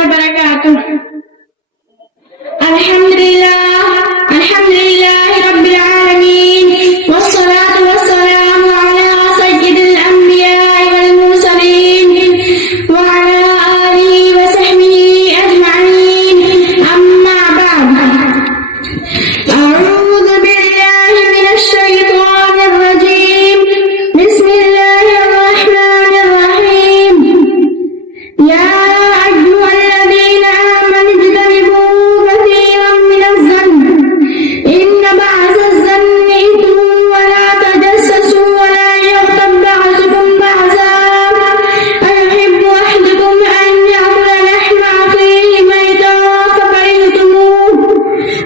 وبركاته. الحمد لله رب العالمين، والصلاة والسلام على سيد الأنبياء والمرسلين وعلى آله وصحبه أجمعين. أما بعد، أعوذ بالله من الشيطان الرجيم. بسم الله الرحمن الرحيم. يا أيها الذين آمنوا اجتنبوا كثيرا من الظن إن بعض الظن إثم ولا تجسسوا ولا يغتب بعضكم بعضا أيحب أحدكم أن يأكل لحم أخيه ميتا فكرهتموه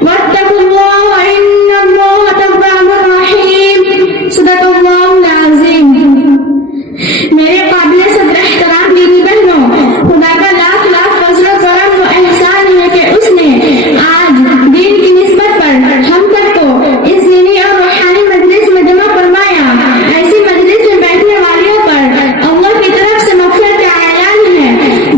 واتقوا الله إن الله تواب رحيم. صدق اللہ العظیم. میرے قابل صدر احترام دینی بہنوں، خدا کا لاکھ لاکھ فضل و کرم و احسان ہے کہ اس نے آج دین کی نسبت پر ہم سب کو اس دینی اور روحانی مجلس میں جمع فرمایا. ایسی مجلس میں بیٹھنے والیوں پر اللہ کی طرف سے مغفرت کا اعلان ہے.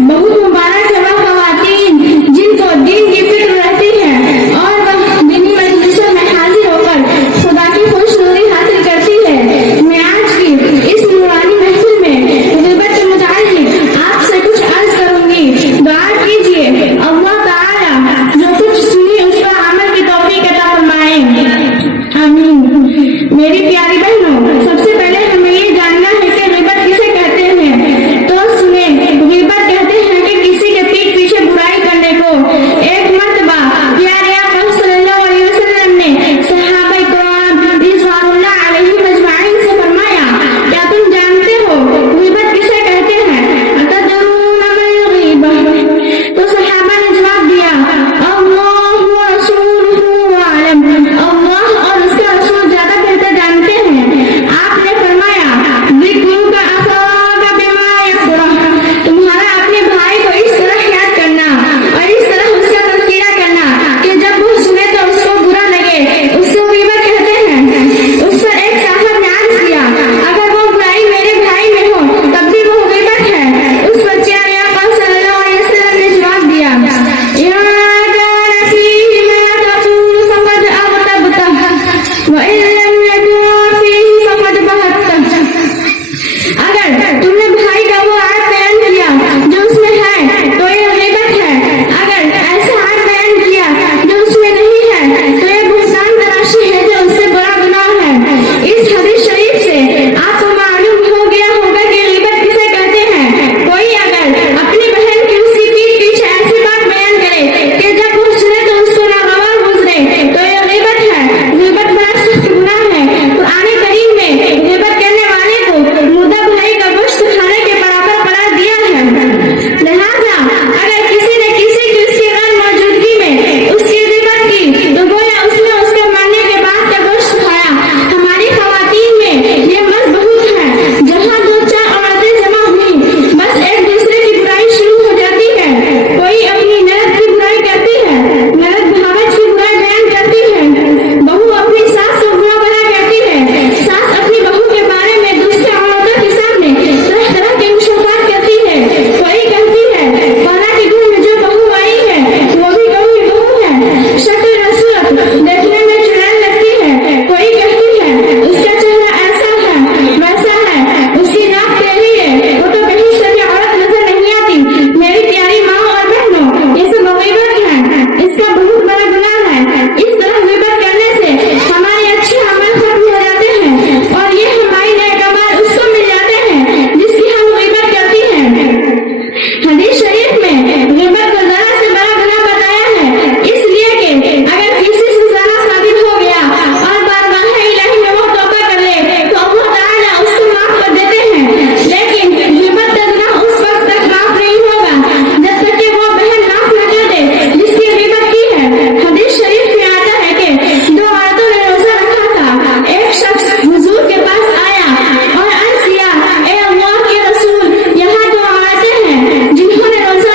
بہت مبارک ہے وہ خواتین جن کو دین کی فکر رہتی ہے اور وہ دینی مجلسوں میں حاضر ہو کر خدا کی خوش نوری حاصل کرتی ہے. میں آج کی اس نورانی محفل میں غیبت کے متعلق آپ سے کچھ عرض کروں گی. دعا کیجیے اللہ تعالی جو کچھ سنی اس پر عمل کی توفیق عطا فرمائے. آمین. میری پیاری بہنوں، سب سے پہلے ہمیں یہ جاننا ہے کہ غیبت کسے کہتے ہیں. تو سنیں، غیبت کہتے ہیں کہ کسی کے پیٹ پیچھے برائی کرنے کو. ایک مرتبہ پیارے آقا صلی اللہ علیہ وسلم نے صحابہ کرام رضوان اللہ علیہم اجمعین سے فرمایا، کیا تم جانتے ہو غیبت کسے کہتے ہیں؟ اتدرون ما الغیبہ؟ تو صحابہ نے جواب دیا، اللہ ورسولہ اعلم. اللہ اور اس کا رسول زیادہ بہتر جانتے ہیں. آپ نے فرمایا، ذکرک اخاک بما یکرہ، تمہارا اپنے بھائی کو اس طرح یاد کرنا اور اس طرح اس کا تذکرہ کرنا کہ جب وہ سنے تو اس کو برا لگے، اس کو غیبت کہتے ہیں. اس پر ایک صاحب نے عرض کیا، اگر وہ برائی میرے بھائی میں ہو تب بھی وہ غیبت ہے. اس پر پیارے آقا صلی اللہ علیہ وسلم نے جواب دیا، اِن كَانَ فِيهِ مَا تَقُولُ فَقَدْ أَغْتَبْتَهُ وَإِن لَّمْ يَكُن فِيهِ فَقَدْ بَهَتَّهُ. اگر تم نے بھائی کا وہ عیب بیان کیا جو اس میں ہے تو یہ غیبت ہے. اگر ایسا عیب بیان کیا جو اس میں نہیں ہے تو یہ بہتان تراشی ہے جو اس سے بڑا گناہ ہے. اس حدیث شریف سے آپ کو معلوم ہو گیا ہوگا کہ غیبت کسے کہتے ہیں. کوئی اگر اپنی بہن کی اس کی پیٹھ پیچھے ایسی بات بیان کرے کہ جب وہ سنے تو اس کو ناگوار گزرے تو یہ غیبت ہے. غیبت بڑا سخت گناہ ہے. قرآن کریم میں غیبت کرنے والے کو مردہ بھائی کا گوشت کھانے کے برابر قرار دیا ہے. لہذا اگر کسی نے کسی کی اس کی غیر موجودگی میں اس کی غیبت کی تو گویا اس نے اس کے مرنے کے بعد کا گوشت کھایا. ہماری خواتین میں یہ مرض بہت ہے. جہاں دو چار عورتیں جمع ہوئی بس ایک دوسرے کی برائی شروع ہو جاتی ہے. کوئی اپنی نند کی برائی کرتی ہے، نند بھاوج کی برائی بیان کرتی ہے، بہو اپنی ساس کو برا بھلا کہتی ہے، ساس اپنی بہو کے بارے میں دوسرے عورتوں کے سامنے طرح طرح کے مشوقات کرتی ہے. کوئی کہتی ہے فلاں کے گھر میں جو بہو آئی ہے وہ بھی بہو ہے، شکل و صورت دیکھنے میں چڑیل لگتی ہے. کوئی کہتی ہے اس کا چہرہ ایسا ہے ویسا ہے، اس کی ناک ٹیڑھی ہے، وہ تو کہیں سے بھی عورت نظر نہیں آتی. میری پیاری ماں اور بہنوں، یہ سب غیبت ہے. اس کا بہت بڑا گناہ ہے. اس طرح غیبت کرنے سے ہمارے اچھے عمل ختم ہو جاتے ہیں اور یہ ہماری نیک عمل اس کو مل جاتے ہیں جس کی ہم غیبت کرتی ہیں. حدیث شریف میں غیبت کو ذرا سے بڑا گناہ بتایا ہے، اس لیے کہ اگر کسی سے زنا ثابت ہو گیا اور بارگاہ الہی میں وہ توبہ کر لے تو اللہ تعالیٰ اس کو معاف کر دیتے ہیں. لیکن غیبت کا گناہ اس وقت تک معاف نہیں ہوگا جب تک کہ وہ بہن معاف نہ کر دے جس کی غیبت کی ہے. حدیث شریف میں آتا ہے کہ دو عورتوں نے روزہ رکھا تھا. ایک شخص حضور کے پاس آیا اور عرض کیا، اے اللہ کے رسول، یہاں دو عورتیں ہیں جنہوں نے روزہ